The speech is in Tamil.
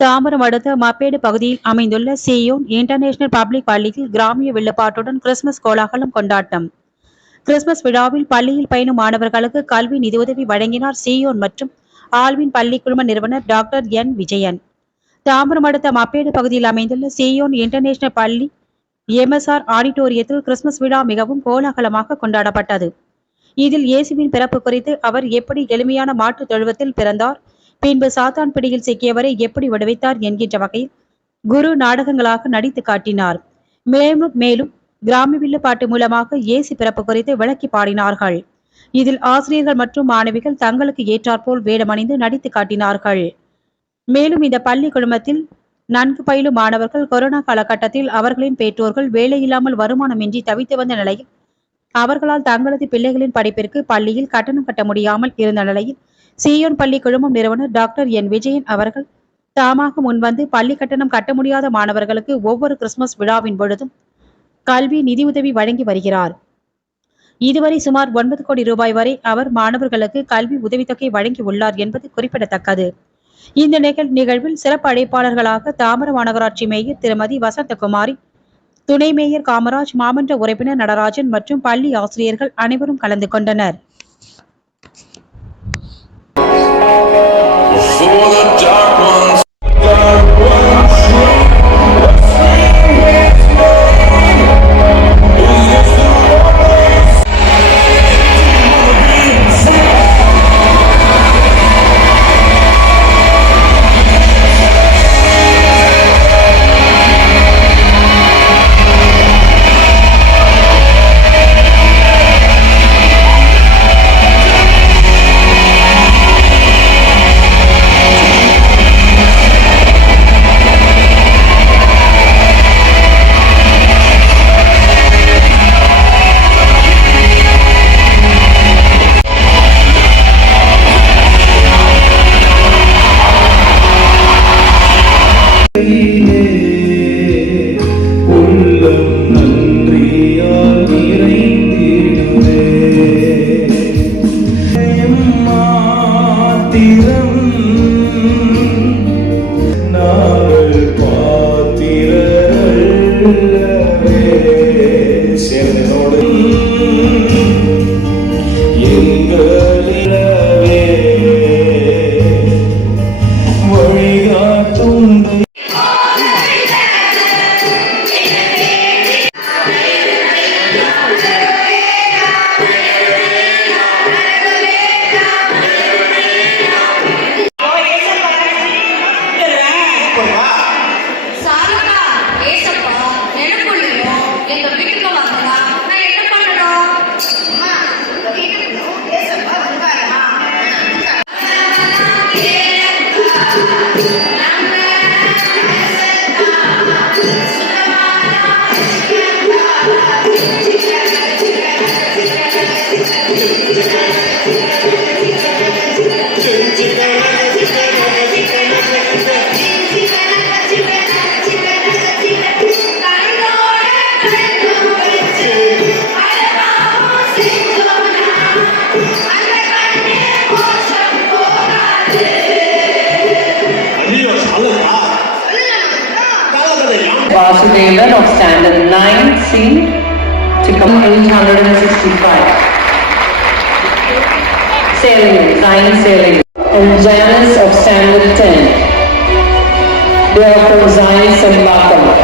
தாம்பரம் அடுத்த மப்பேடு பகுதியில் அமைந்துள்ள சியோன் இன்டர்நேஷனல் பப்ளிக் பள்ளியில் கிராமிய வில்லுப்பாட்டுடன் கிறிஸ்துமஸ் கோலாகலம் கொண்டாட்டம். கிறிஸ்துமஸ் விழாவில் பள்ளியில் பயிலும் மாணவர்களுக்கு கல்வி நிதியுதவி வழங்கினார் சியோன் மற்றும் ஆல்வின் பள்ளி குழும நிறுவனர் டாக்டர் என். விஜயன். தாம்பரம் அடுத்த மப்பேடு பகுதியில் அமைந்துள்ள சியோன் இன்டர்நேஷனல் பள்ளி எம்எஸ்ஆர் ஆடிட்டோரியத்தில் கிறிஸ்துமஸ் விழா மிகவும் கோலாகலமாக கொண்டாடப்பட்டது. இதில் இயேசுவின் பிறப்பு குறித்து அவர் எப்படி எளிமையான மாட்டுத் தொழுவத்தில் பிறந்தார்? பின்பு சாத்தான் பிடியில் சிக்கியவரை எப்படி விடுவித்தார் என்கின்ற வகையில் குரு நாடகங்களாக நடித்து காட்டினார். மேலும் மேலும் கிராமி வில்லு பாட்டு மூலமாக இயேசு பிறப்பு குறித்து விளக்கி பாடினார்கள். இதில் ஆசிரியர்கள் மற்றும் மாணவிகள் தங்களுக்கு ஏற்றாற்போல் வேடமணிந்து நடித்து காட்டினார்கள். மேலும் இந்த பள்ளி குழுமத்தில் நன்கு பயிலும் மாணவர்கள் கொரோனா காலகட்டத்தில் அவர்களின் பெற்றோர்கள் வேலையில்லாமல் வருமானமின்றி தவித்து வந்த நிலையில் அவர்களால் தங்களது பிள்ளைகளின் படிப்பிற்கு பள்ளியில் கட்டணம் கட்ட முடியாமல் இருந்த நிலையில் சியோன் பள்ளி குழுமம் நிறுவனர் டாக்டர் என். விஜயன் அவர்கள் தாமாக முன்வந்து பள்ளி கட்டணம் கட்ட முடியாத மாணவர்களுக்கு ஒவ்வொரு கிறிஸ்துமஸ் விழாவின் பொழுதும் கல்வி நிதியுதவி வழங்கி வருகிறார். இதுவரை சுமார் ஒன்பது கோடி ரூபாய் வரை அவர் மாணவர்களுக்கு கல்வி உதவித்தொகை வழங்கி உள்ளார் என்பது குறிப்பிடத்தக்கது. இந்த நிகழ் நிகழ்வில் சிறப்பு அழைப்பாளர்களாக தாமர மாநகராட்சி மேயர் திருமதி வசந்தகுமாரி துணை மேயர் காமராஜ் மாமன்ற உறுப்பினர் நடராஜன் மற்றும் பள்ளி ஆசிரியர்கள் அனைவரும் கலந்து கொண்டனர். Oh, yeah. Vasudevan of standard 9C to come 865. Sailing, 9 sailing. And Janice of standard 10. They are from Zion Sambakam.